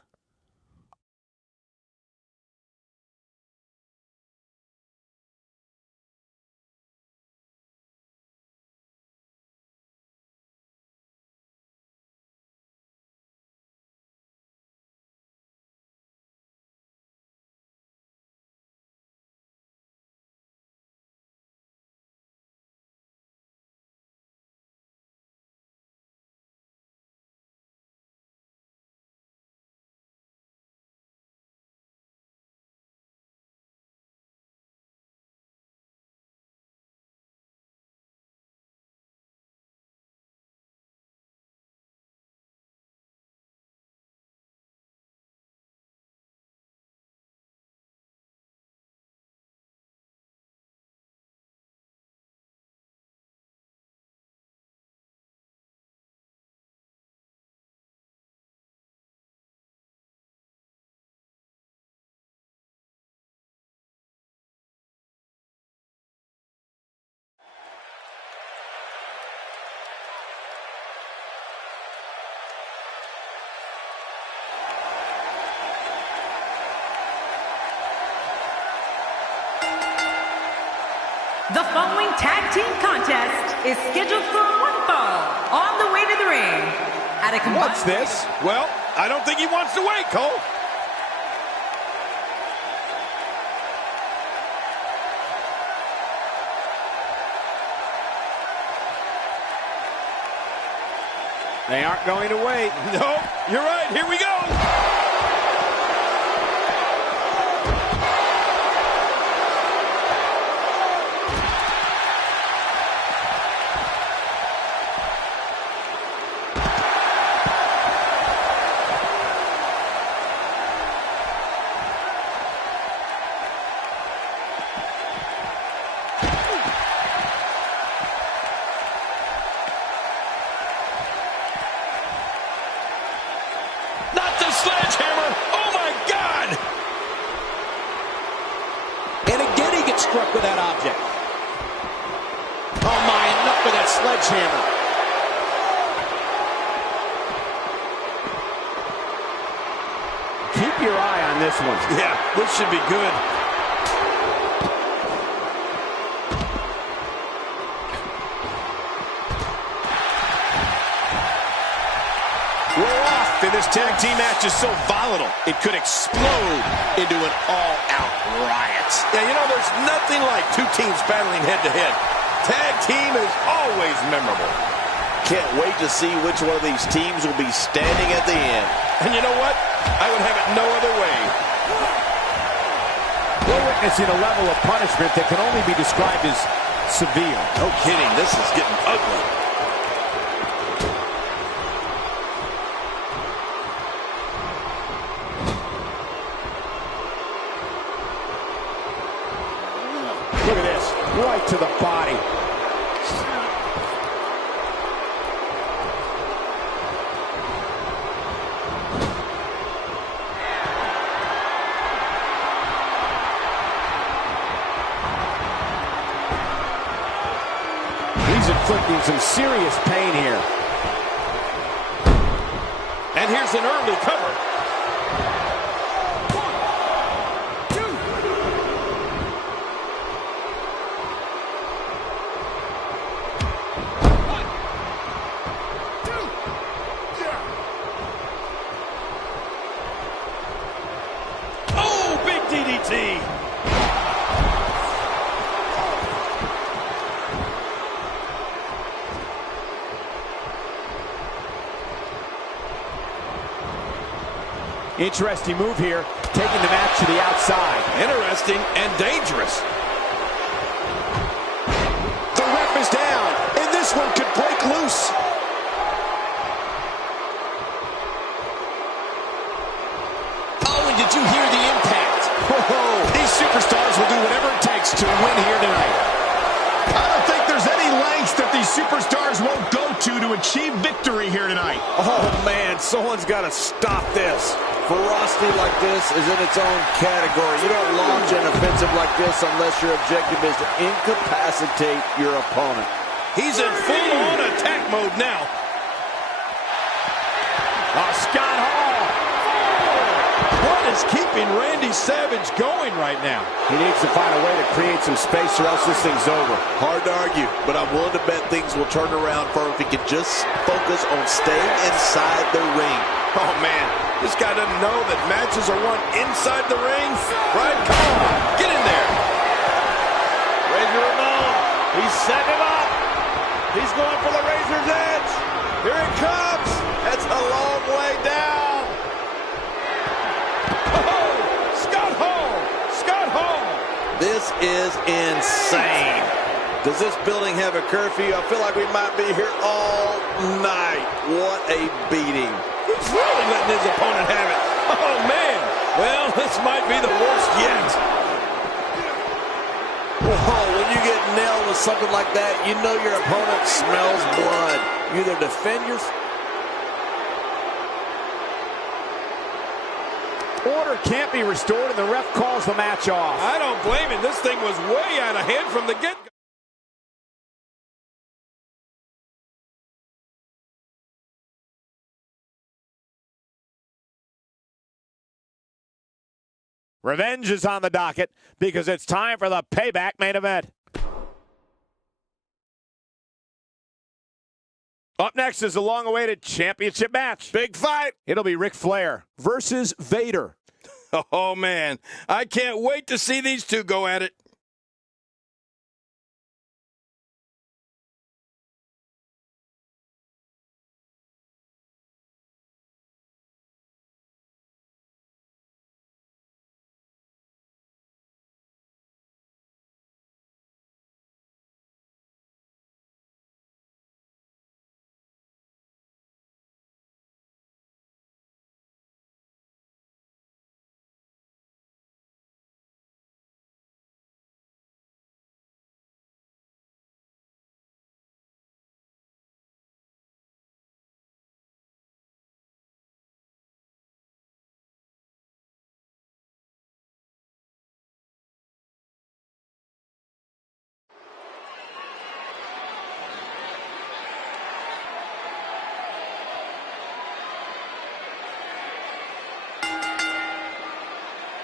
The following tag team contest is scheduled for one fall on the way to the ring. At a combined... What's this? Well, I don't think he wants to wait, Cole. They aren't going to wait. No, you're right. Here we go. struck with that object. Oh my, enough with that sledgehammer. Keep your eye on this one. Yeah, this should be good. We're off, and this tag team match is so volatile, it could explode into an all-out riot. Yeah, you know, there's nothing like two teams battling head-to-head. Tag team is always memorable. Can't wait to see which one of these teams will be standing at the end. And you know what? I would have it no other way. We're witnessing a level of punishment that can only be described as severe. No kidding, this is getting ugly. Look at this, right to the body. He's inflicting some serious pain here. And here's an early cover. Oh, big DDT. Interesting move here, taking the match to the outside. Interesting and dangerous. The ref is down, and this one could break loose. Oh, and did you hear the impact? Whoa, these superstars will do whatever it takes to win here tonight. I don't think there's any lengths that these superstars won't go to achieve victory here tonight. Oh, man, someone's got to stop this. Ferocity like this is in its own category. You don't launch an offensive like this unless your objective is to incapacitate your opponent. He's in full-on attack mode now. Scott Hall. What is keeping Randy Savage going right now? He needs to find a way to create some space or else this thing's over. Hard to argue, but I'm willing to bet things will turn around for him if he can just focus on staying inside the ring. Oh, man, this guy doesn't know that matches are won inside the ring. Right? Come on, get in there. Razor Ramon, he's setting him up. He's going for the Razor's edge. Here it comes. That's a long way down. Oh, Scott Hall. Scott Hall. This is insane. Does this building have a curfew? I feel like we might be here all night. What a beating. He's really letting his opponent have it. Oh, man. Well, this might be the worst yet. Whoa, when you get nailed with something like that, you know your opponent smells blood. You either defend your... Order can't be restored, and the ref calls the match off. I don't blame him. This thing was way out of hand from the get-go. Revenge is on the docket because it's time for the Payback main event. Up next is the long-awaited championship match. Big fight. It'll be Ric Flair versus Vader. Oh, man. I can't wait to see these two go at it.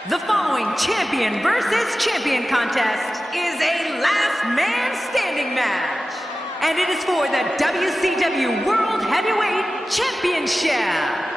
The following champion versus champion contest is a last man standing match. And it is for the WCW World Heavyweight Championship.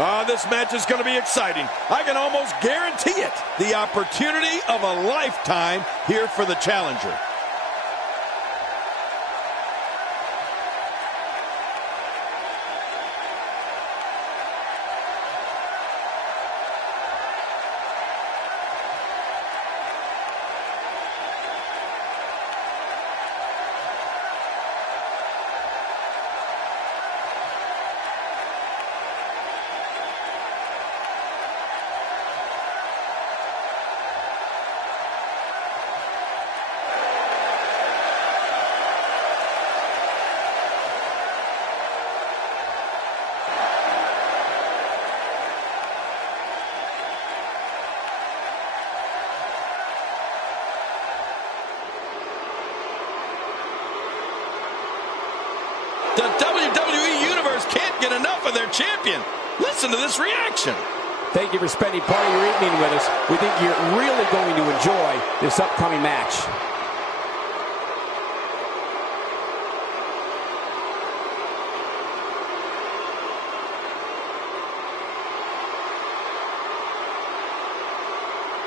Oh, this match is going to be exciting. I can almost guarantee it. The opportunity of a lifetime here for the challenger. The WWE Universe can't get enough of their champion. Listen to this reaction. Thank you for spending part of your evening with us. We think you're really going to enjoy this upcoming match.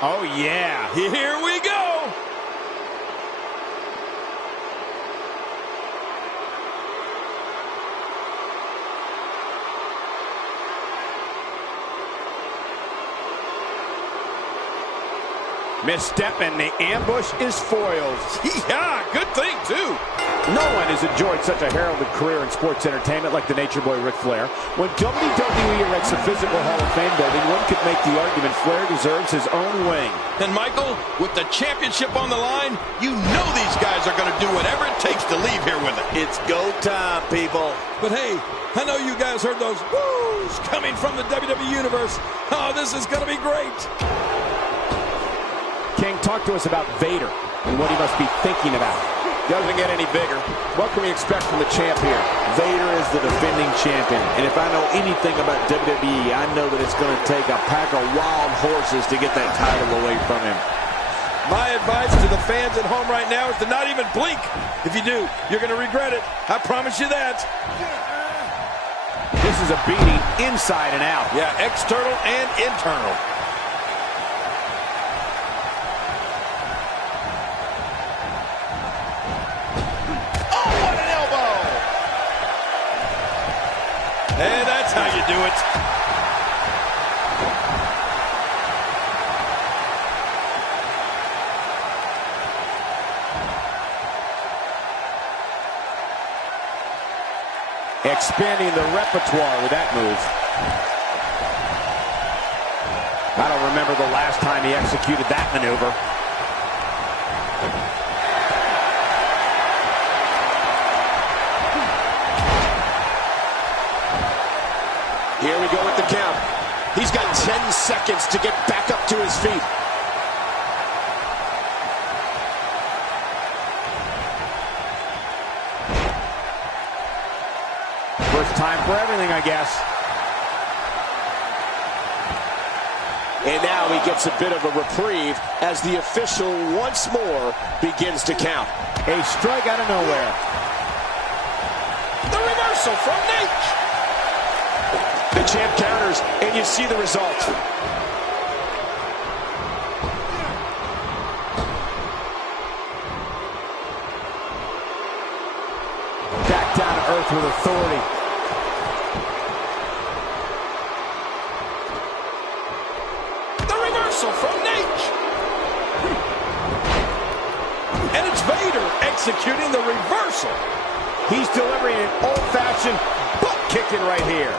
Oh, yeah. Here we go. Misstep and the ambush is foiled. Yeah, good thing, too. No one has enjoyed such a heralded career in sports entertainment like the Nature Boy Ric Flair. When WWE erects a physical Hall of Fame building, one could make the argument Flair deserves his own wing. And Michael, with the championship on the line, you know these guys are going to do whatever it takes to leave here with it. It's go time, people. But hey, I know you guys heard those woos coming from the WWE Universe. Oh, this is going to be great. King, talk to us about Vader and what he must be thinking about. Doesn't get any bigger. What can we expect from the champ here? Vader is the defending champion, and if I know anything about WWE, I know that it's going to take a pack of wild horses to get that title away from him. My advice to the fans at home right now is to not even blink. If you do, you're going to regret it. I promise you that. This is a beating inside and out. Yeah, external and internal. And that's how you do it. Expanding the repertoire with that move. I don't remember the last time he executed that maneuver. Here we go with the count. He's got 10 seconds to get back up to his feet. First time for everything, I guess. And now he gets a bit of a reprieve as the official once more begins to count. A strike out of nowhere. The reversal from Nate. The champ counters, and you see the result. Back down to earth with authority. The reversal from Nate. And it's Vader executing the reversal. He's delivering an old-fashioned butt kicking right here.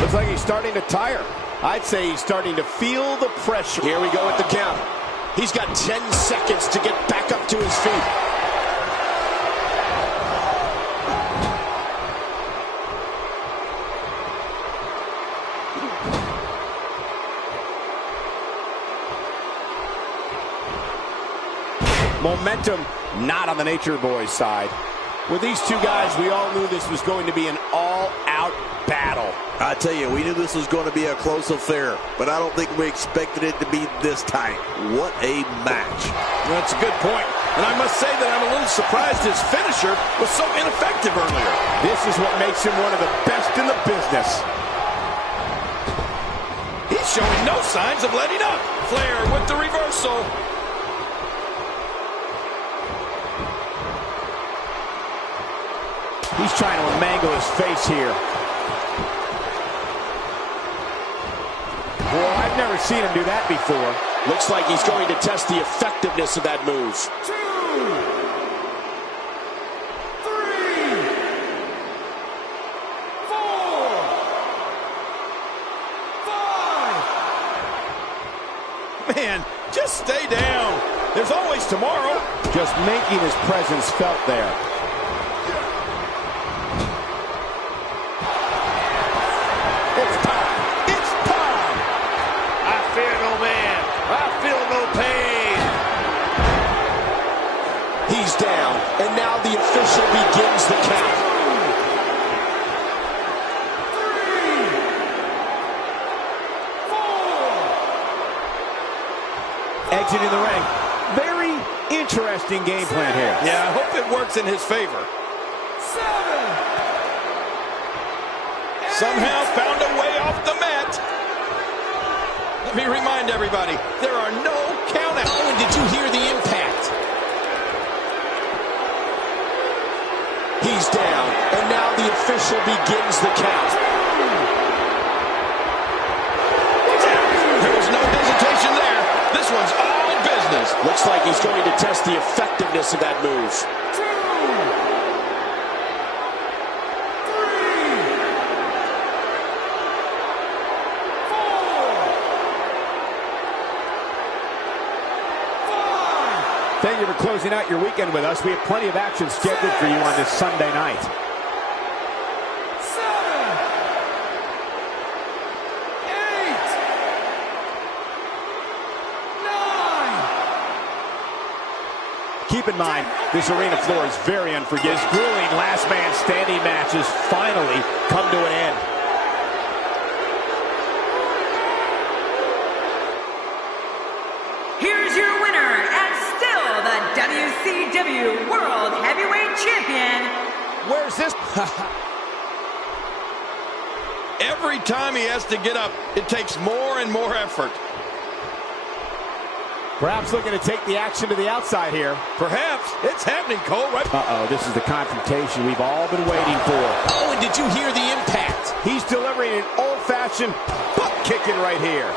Looks like he's starting to tire. I'd say he's starting to feel the pressure. Here we go with the count. He's got 10 seconds to get back up to his feet. Momentum not on the Nature Boys side. With these two guys, we all knew this was going to be an all-out battle. I tell you, we knew this was going to be a close affair, but I don't think we expected it to be this tight. What a match. That's a good point. And I must say that I'm a little surprised his finisher was so ineffective earlier. This is what makes him one of the best in the business. He's showing no signs of letting up. Flair with the reversal. He's trying to mangle his face here. Boy, I've never seen him do that before. Looks like he's going to test the effectiveness of that move. 2, 3, 4, 5. Man, just stay down. There's always tomorrow. Just making his presence felt there. He's down, and now the official begins the count. 3, 4. Exiting the ring. Very interesting game plan here. Yeah, I hope it works in his favor. 7. Somehow found a way off the mat. Let me remind everybody, there are no countouts. Oh, and did you hear the impact? He's down, and now the official begins the count. There was no hesitation there. This one's all business. Looks like he's going to test the effectiveness of that move. 2, 3, 4, 5. Thank you for closing out your weekend with us. We have plenty of action scheduled for you on this Sunday night. 7, 8, 9. Keep in mind, this arena floor is very unforgiving. This grueling last man standing matches finally come to an end. Here's your winner and still the WCW World Heavyweight Champion. Where's this? Every time he has to get up, it takes more and more effort. Perhaps looking to take the action to the outside here. Perhaps. It's happening, Cole. Right? Uh-oh, this is the confrontation we've all been waiting for. Oh, and did you hear the impact? He's delivering an old-fashioned butt kicking right here.